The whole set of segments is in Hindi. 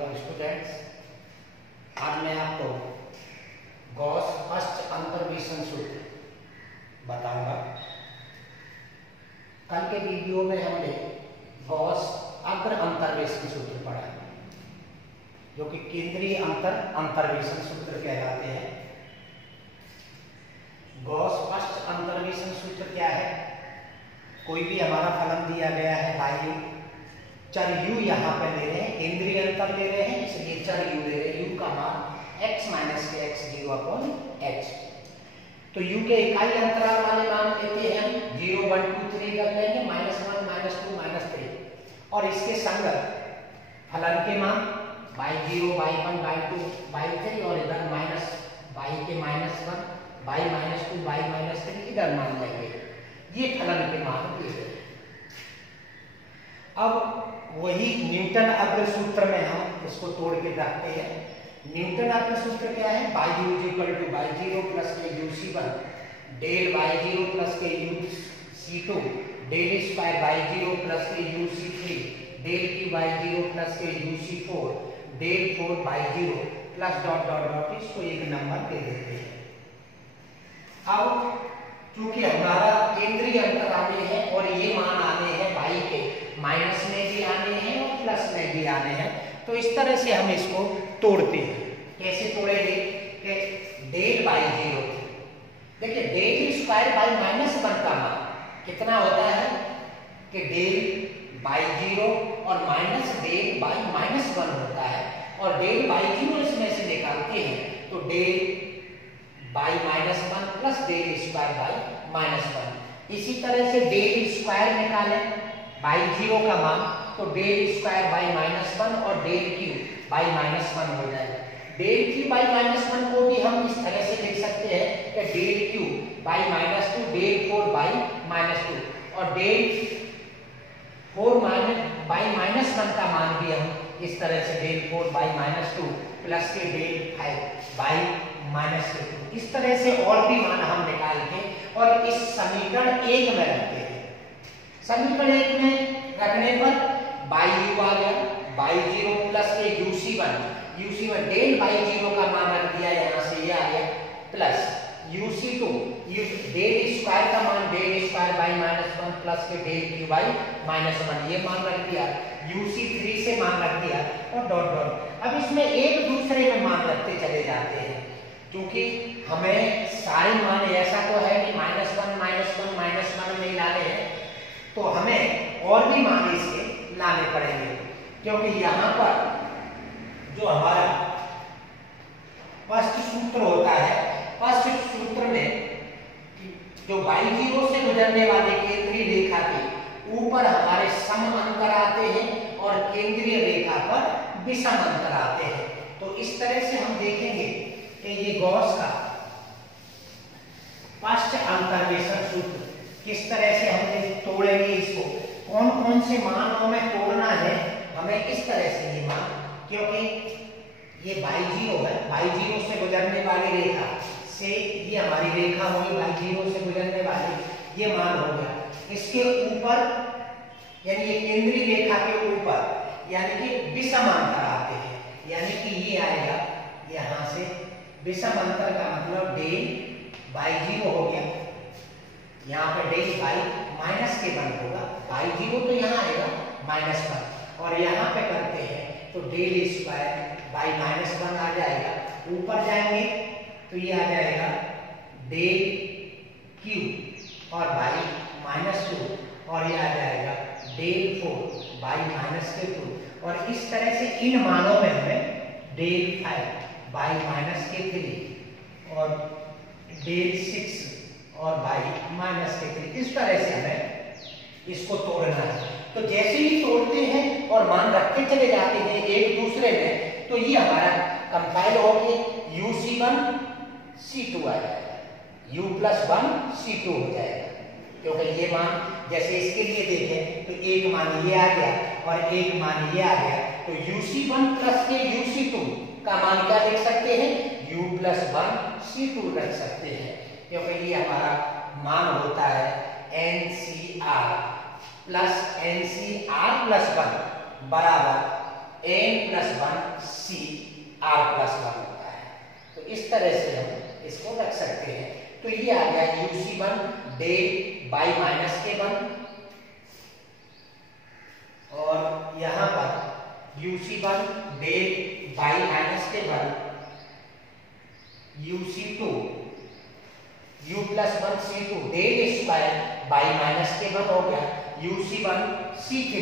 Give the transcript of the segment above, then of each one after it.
हेलो स्टूडेंट्स, आज मैं आपको गॉस फर्स्ट अंतर्वेशन सूत्र बताऊंगा। कल के वीडियो में हमने गॉस अग्र अंतर्वेशन सूत्र पढ़ा, जो कि केंद्रीय अंतर्वेशन सूत्र कहलाते हैं। गॉस फर्स्ट अंतर्वेशन सूत्र क्या है? कोई भी हमारा फलन दिया गया है बाह्य चर u यहाँ पे ले रहे हैं, केंद्रीय अंतर ले रहे हैं, इसलिए चर u ले रहे हैं। u का मान x माइनस के x 0/h। तो u के इकाई अंतराल वाले मान लेते हैं हम 0, 1, 2, 3 कर लेंगे, -1, -2, -3। और इसके संगत फलन के मान y0, y1, y2, y3 और इधर माइनस y के -1, y -2, y -3 इधर मान लेंगे। ये फलन के मान दिए गए। अब वही न्यूटन अग्र सूत्र में हम इसको तोड़ के रखते हैं। न्यूटन अग्र सूत्र क्या है? y0 y0 प्लस के uc1 del y0 plus K uc2 del square y0 plus K uc3 del की y0 plus K uc4 del 4 y0 plus dot dot dot, इसको एक नंबर दे देते हैं। अब क्योंकि हमारा केंद्रीय अंतर आने हैं और ये मान आने हैं y के माइनस में भी आने हैं और प्लस में भी आने हैं, तो इस तरह से हम इसको तोड़ते हैं। कैसे तोड़ेंगे? कि डेल y0, देखिए डेल स्क्वायर बाई -1 का मान कितना होता है? कि डेल y0 और माइनस डेल बाई -1 होता है, और डेल y0 इसमें से निकालते हैं तो del by -1 plus del square by -1। इसी तरह से डेल स्क्वायर निकालें y0 का मान, तो डेल स्क्वायर बाई -1 और डेल क्यूब बाई -1 हो जाएगा। डेल क्यूब बाई -1 को भी हम इस तरह से लिख सकते हैं कि del cube by -2 del 4 by -2, और डेल 4 बाई -1 का मान भी हम इस तरह से डेल 4 बाई -2 प्लस के डेल 5 बाई -2, इस तरह से और भी मान हम निकाल के और इस समीकरण 1 में रखते हैं। समीकरण 1 में रखने पर y0 आ गया, y0 प्लस के uc1 डेल y0 का मान रख दिया, यहाँ से ये आ गया, प्लस uc2 डेल स्क्वायर का मान डेल स्क्वायर बाई -1 प्लस के डेल क्यूब बाई -1 ये मान रख दिया, uc3 से मान रख दिया और डॉट डॉट। अब इसमें एक दूसरे में मान रखते चले जाते हैं, क्योंकि हमें सारे मान ऐसा तो है कि -1 में लाने हैं, तो हमें और भी मान इसके लाने पड़ेंगे, क्योंकि यहाँ पर जो हमारा फर्स्ट सूत्र होता है, फर्स्ट सूत्र में जो y0 से गुजरने वाले केंद्रीय रेखा के ऊपर हमारे सम अंतर आते हैं और केंद्रीय रेखा पर विषम अंतर आते हैं। तो इस तरह से हम देखेंगे कि ये गॉस का फर्स्ट अंतर्वेशन सूत्र किस तरह से हम तोड़ेंगे, इसको कौन कौन से मानों में तोड़ना है हमें, इस तरह से ये मान, क्योंकि ये y0 है, y0 से गुजरने वाली रेखा से ये हमारी रेखा होगी, y0 से गुजरने वाली ये मान हो गया। इसके ऊपर यानी ये केंद्रीय रेखा के ऊपर यानी कि विषम अंतर आते हैं, यानी कि ये आएगा यहाँ से विषम अंतर का मतलब डेल y0 हो गया, यहाँ पे डेल बाई -1 होगा, y0 तो यहाँ आएगा -1, और यहाँ पे करते हैं तो डेल स्क्वायर बाई -1 आ जाएगा। ऊपर जाएंगे तो ये आ जाएगा डेल क्यूब और बाई -2, और ये आ जाएगा डेल 4 बाई -2, और इस तरह से इन मानों में हमें डेल 5 बाई -3 और डेल 6 और बाई -3, इस तरह से हमें इसको तोड़ना है। तो जैसे ही तोड़ते हैं और मान रखते चले जाते हैं एक दूसरे में, तो ये हमारा कंपाइल हो गया, uc1 c2 आ जाएगा, u+1 c2 हो जाएगा, क्योंकि ये मान जैसे इसके लिए देखें तो एक मान ये आ गया और एक मान ये आ गया, तो uc1 प्लस के uc2 का मान क्या लिख सकते हैं? u+1 c2 रख सकते हैं, क्योंकि ये हमारा मान होता है NCR + NCR + 1 बराबर n+1 c r+1 होता है। तो इस तरह से हम इसको रख सकते हैं। तो ये आ गया UC1 del by minus K1 और यहां पर UC1 del by minus K1 UC2 U+1 C2 del square by minus K1 हो गया। UC1 C3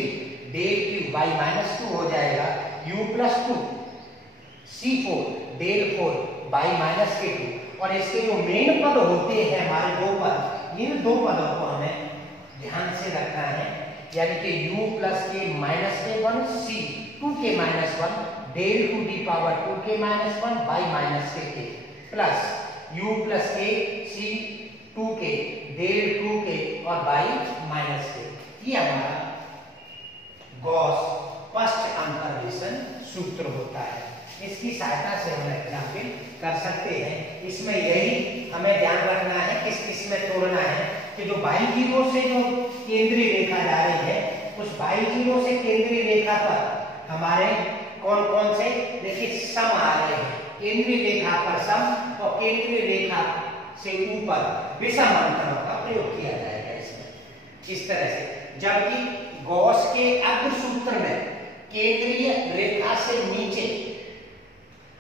del Q by minus 2 हो जाएगा। U+2 C4 del 4 by minus K2 और इसके जो मेन पद होते हैं हमारे दो पद, इन दो पदों को हमें ध्यान से रखना है, यानी कि U+K-K1 C2K-1 del to the power 2K-1 by minus K plus U+K C2K del 2K और बाई माइनस K। ये हमारा गॉस फर्स्ट अंतर्वेशन सूत्र होता है। इसकी सहायता से हम एग्जाम्पल कर सकते हैं। इसमें यही हमें ध्यान रखना है, किस किस में तोड़ना है कि जो बाई जीरो से जो केंद्रीय रेखा जा रही है, उस बाई जीरो से केंद्रीय रेखा पर हमारे कौन कौन से देखिए सम आ रहे हैं। केंद्रीय रेखा पर सम और केंद्रीय रेखा से ऊपर विषम अंतरों का प्रयोग किया जाएगा इसमें इस तरह से। जबकि गॉस के अर्ध सूत्र में केंद्रीय रेखा से नीचे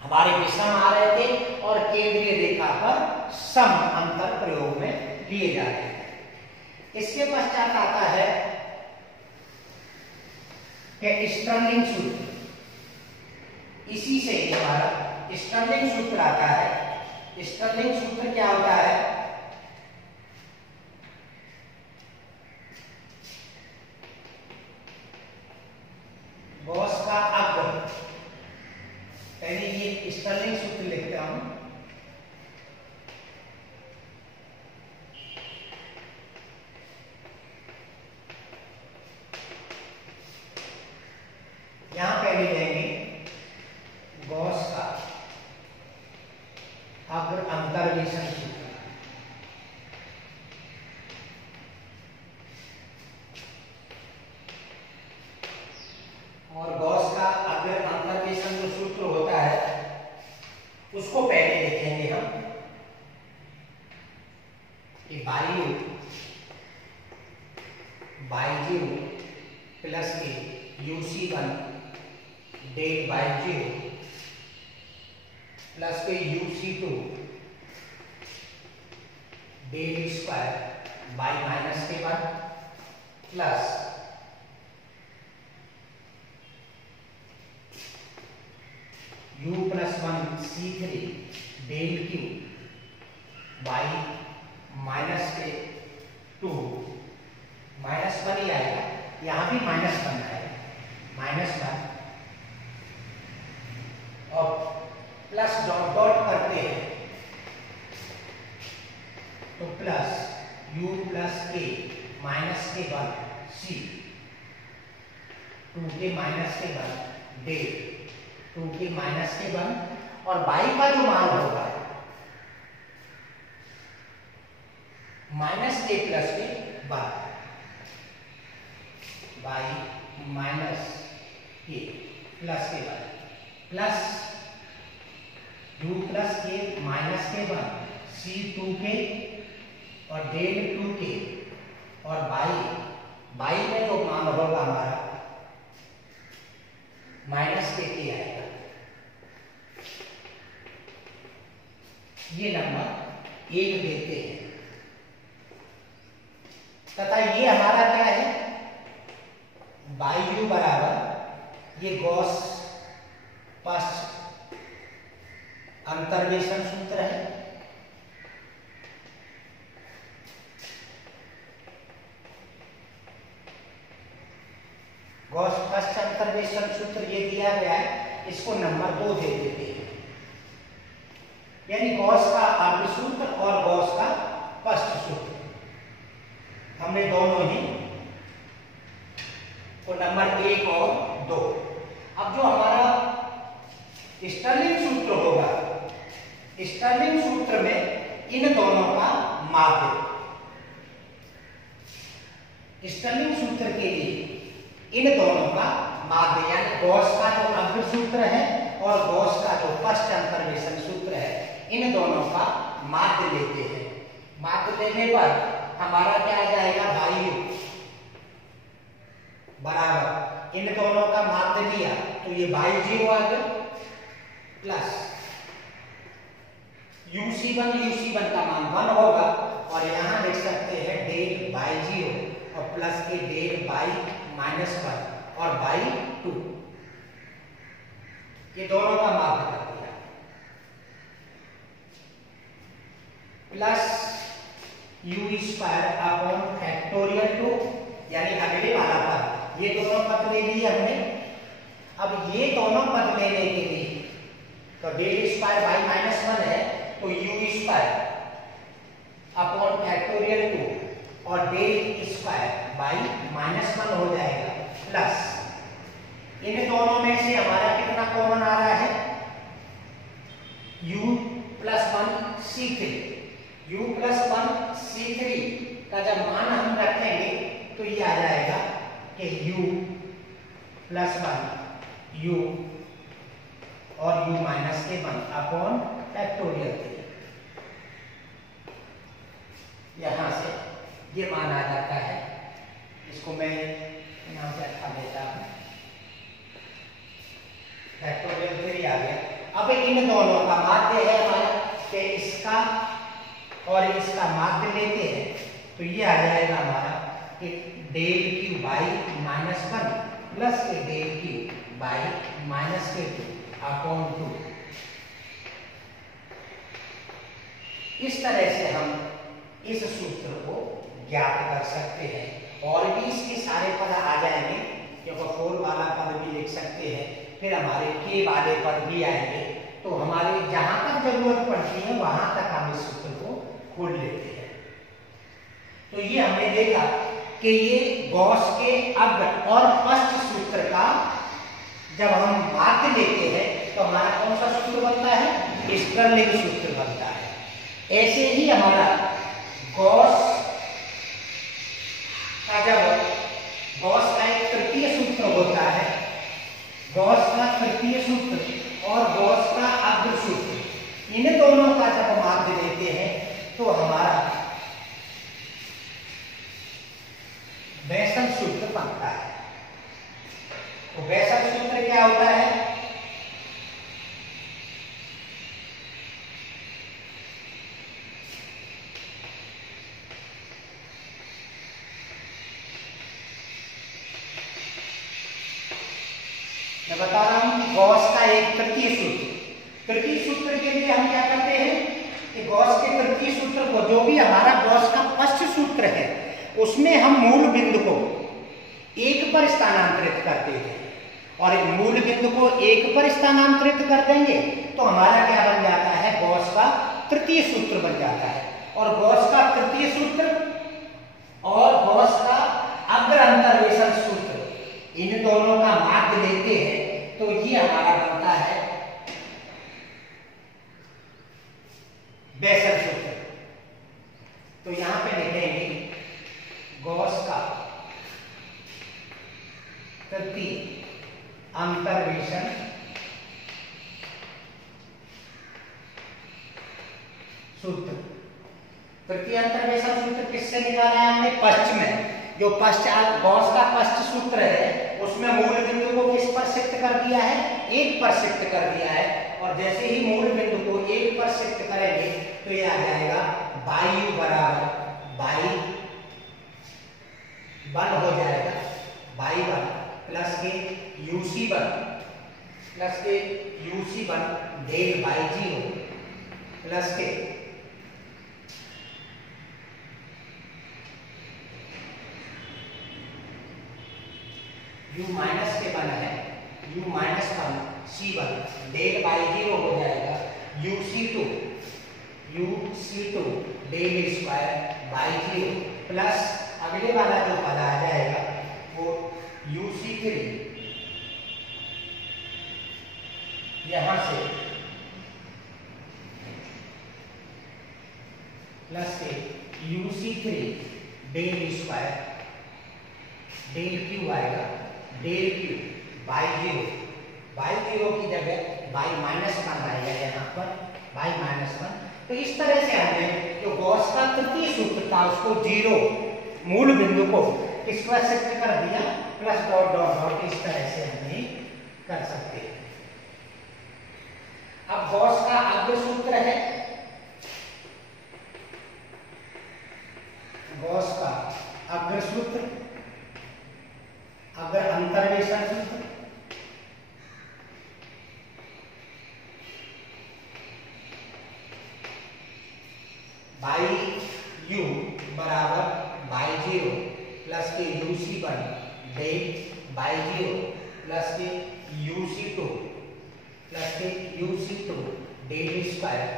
हमारे विषम आ रहे थे और केंद्रीय रेखा पर सम अंतर प्रयोग में लिए जा रहे हैं। इसके पश्चात आता है कि स्टर्लिंग सूत्र। इसी से हमारा स्टर्लिंग सूत्र आता है। स्टर्लिंग सूत्र क्या होता है? गॉस का अग्र, पहले ये स्टर्लिंग सूत्र लिखता हूं। यहां पहले लेंगे गॉस का अग्र अंतर्वेशन सूत्र। और गॉस का अग्र अंतर्वेशन जो सूत्र होता है उसको पहले लिखेंगे हम कि बाई प्लस के UC1 del by zero plus K UC2 del square by minus K1 plus U+1 C3 del Q by minus K2 -1 ही आएगा, यहां भी -1 आएगा, -1 और प्लस डॉट डॉट करते हैं तो plus U+K -K1 C 2K -K1 del 2K -K1 और बाई का जो मान होगा -K plus K1 by -K plus K1 plus U+K -K1 C2K और डेल 2K और बाई में जो मान होगा हमारा -K आएगा। ये नंबर 1 देते हैं तथा ये हमारा क्या है, बाई यू बराबर ये गॉस फर्स्ट अंतर्वेशन सूत्र है। गॉस फर्स्ट अंतर्वेशन सूत्र ये दिया गया है, इसको नंबर 2 दे देते हैं, यानी गॉस का अर्ध सूत्र और गॉस का फर्स्ट सूत्र हमने दोनों ही को नंबर 1 और 2। अब जो हमारा स्टर्लिंग सूत्र होगा, स्टर्लिंग सूत्र में इन दोनों का माध्य, स्टर्लिंग सूत्र के लिए इन दोनों का माध्य यानी गॉस का जो अग्र सूत्र है और गॉस का जो पश्च अंतर्वेशन सूत्र है, इन दोनों का माध्य लेते हैं। माध्य लेने पर हमारा क्या आ जाएगा, वायु बराबर इन दोनों का माध्य लिया तो ये वायु 0 आ गया प्लस UC1 का मान 1 होगा और यहाँ लिख सकते हैं डेल बाई 0 और प्लस के डेल बाई -1 और बाई 2, ये दोनों का माध्य कर दिया प्लस U² अपॉन फैक्टोरियल 2 यानी अगले वाला पद, ये दोनों पद ले लिए हमने। अब ये दोनों पद लेने के लिए तो डेल स्क्वायर बाई -1 है तो U² अपॉन फैक्टोरियल 2 और डेल स्क्वायर बाई -1 हो जाएगा प्लस इन दोनों में से हमारा कितना कॉमन आ रहा है, U+1 C3। U+1 C3 का जब मान हम रखेंगे तो ये आ जाएगा कि U+1 U और U-1 अपॉन फैक्टोरियल 3, यहां से ये मान आ जाता है। इसको मैं यहां से अच्छा देता हूं, फैक्टोरियल 3 आ गया। अब इन दोनों का माध्य है हमारा कि इसका और इसका माध्य लेते हैं तो ये आ जाएगा हमारा कि डेल Q बाई -1 प्लस के डेल Q बाई -2 अपॉन 2। इस तरह से हम इस सूत्र को ज्ञात कर सकते हैं और भी इसके सारे पद आ जाएंगे, क्योंकि 4 वाला पद भी लिख सकते हैं, फिर हमारे K वाले पद भी आएंगे, तो हमारे जहां तक जरूरत पड़ती है वहां तक हम इस सूत्र को खोल लेते हैं। तो ये हमने देखा कि ये गॉस के अग्र और पश्च सूत्र का जब हम माध्य लेते हैं तो हमारा कौन सा सूत्र बनता है, स्टर्लिंग सूत्र बनता है। ऐसे ही हमारा गॉस का जब गॉस का एक तृतीय सूत्र होता है, गॉस का तृतीय सूत्र और गॉस का अग्र सूत्र, इन दोनों का जब माध्य लेते हैं तो हमारा बेसल सूत्र बनता है। तो बेसल सूत्र क्या होता है, मैं बता रहा हूं कि गॉस का एक तृतीय सूत्र, तृतीय सूत्र के लिए हम क्या करते हैं कि गॉस के तृतीय सूत्र को, जो भी हमारा गॉस का पश्च सूत्र है, उसमें हम मूल बिंदु को 1 पर स्थानांतरित करते हैं और मूल बिंदु को 1 पर स्थानांतरित कर देंगे तो हमारा क्या बन जाता है, गॉस का तृतीय सूत्र बन जाता है। और गॉस का तृतीय सूत्र और गॉस का अग्र अंतर्वेशन सूत्र, इन दोनों का माध्य लेते हैं तो ये हमारा बनता है बेसल सूत्र। तो यहां पे लिखेंगे गॉस का तृतीय अंतर्वेशन सूत्र। तृतीय अंतर्वेशन सूत्र किससे निकाला है हमने, पश्च में। जो पश्च गॉस का पश्च सूत्र है उसमें मूल बिंदु को किस पर शिफ्ट कर दिया है, 1 पर शिफ्ट कर दिया है, और जैसे ही मूल बिंदु को 1 पर शिफ्ट करेंगे तो ये आ जाएगा वायु बराबर बाई 1 हो जाएगा, बाई 1 प्लस के UC1 डेल बाई 0 प्लस के U- के 1 है, U-1 C1 डेल बाई 0 हो जाएगा, UC2 del square by 0 plus अगले वाला जो पद आ जाएगा वो UC3 यहां से plus K UC3 del square del Q आएगा डेल क्यू बाई जीरो की जगह बाई -1 आएगा यहाँ पर, बाई -1। तो इस तरह से हमने जो गॉस का तृतीय सूत्र था उसको जीरो मूल बिंदु को किस पर शिफ्ट कर दिया, प्लस डॉट डॉट डॉट, इस तरह से हमने कर सकते हैं। अब गॉस का अग्र सूत्र है, गॉस का अग्र सूत्र, अग्र अंतर्वेशन सूत्र, बाई यू बराबर बाई जीरो प्लस के UC1 del by zero plus K UC2 plus K UC2 del square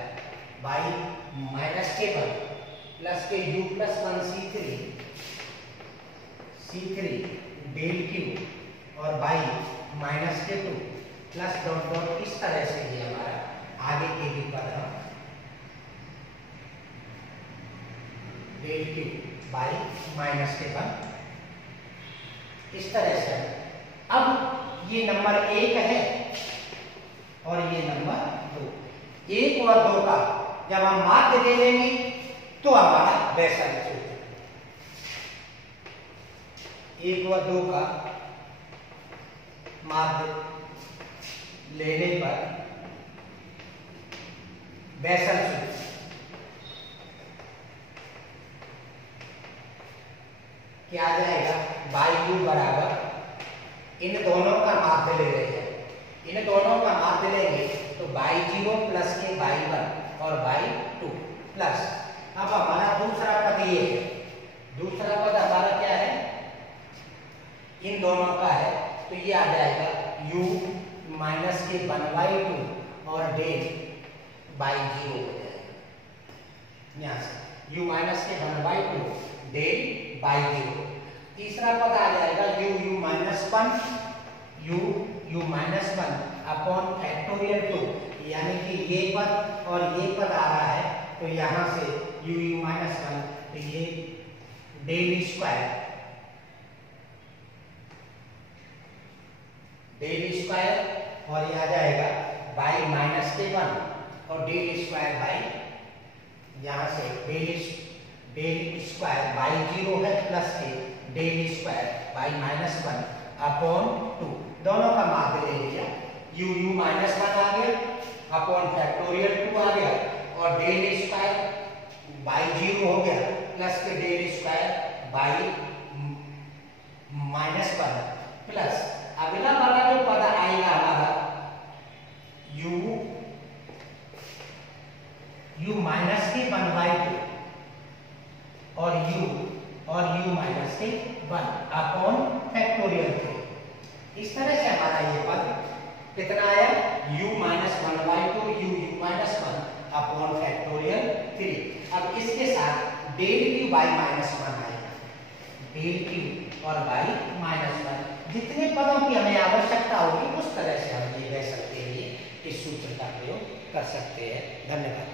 by -1 plus के U+1 C3 डेल क्यू और बाई -2 प्लस डॉट डॉट, इस तरह से ये हमारा आगे के भी पद है डेल क्यू बाई -1, इस तरह से। अब ये नंबर 1 है और ये नंबर 2, 1 और 2 का जब हम माध्य दे देंगे तो हमारा बेसल सूत्र, 1 और 2 का माध्य लेने पर बेसल सूत्र क्या आ जाएगा, बाई यू बराबर इन दोनों का माध्य ले रहे हैं, इन दोनों का माध्य लेंगे तो बाई जीरो प्लस के बाई 1 और बाई 2 प्लस, अब हमारा दूसरा पद ये है, दूसरा पद हमारा क्या है, इन दोनों का है, तो ये आ जाएगा u माइनस के 1/2 और डेल बाई जीरो हो जाएगा, यहाँ से u माइनस के 1/2 डेल बाई जीरो। तीसरा पद आ जाएगा u माइनस 1 अपॉन फैक्टोरियल 2, यानी कि ये पद और ये पद आ रहा है, तो यहाँ से u माइनस 1, तो ये डेल स्क्वायर और ये आ जाएगा बाई -1 और डेल स्क्वायर बाई, यहाँ से डेल स्क्वायर बाई जीरो है प्लस के डेल स्क्वायर बाई -1 अपॉन 2, दोनों का माध्य ले लिया, u माइनस 1 आ गया अपॉन फैक्टोरियल 2 आ गया और डेल स्क्वायर बाई जीरो हो गया प्लस के डेल स्क्वायर बाई -1 प्लस अगला वाला जो पद आएगा हमारा u माइनस के 1/2 और u माइनस के 1 अपॉन फैक्टोरियल 3, इस तरह से हमारा ये पद कितना आया, u minus 1/2 u minus 1 upon factorial 3। अब इसके साथ डेल क्यू बाई -1 आएगा, डेल क्यू और बाई -1, जितने पदों की हमें आवश्यकता होगी उस तरह से हम ये कह सकते हैं, इस सूत्र का प्रयोग कर सकते हैं। धन्यवाद।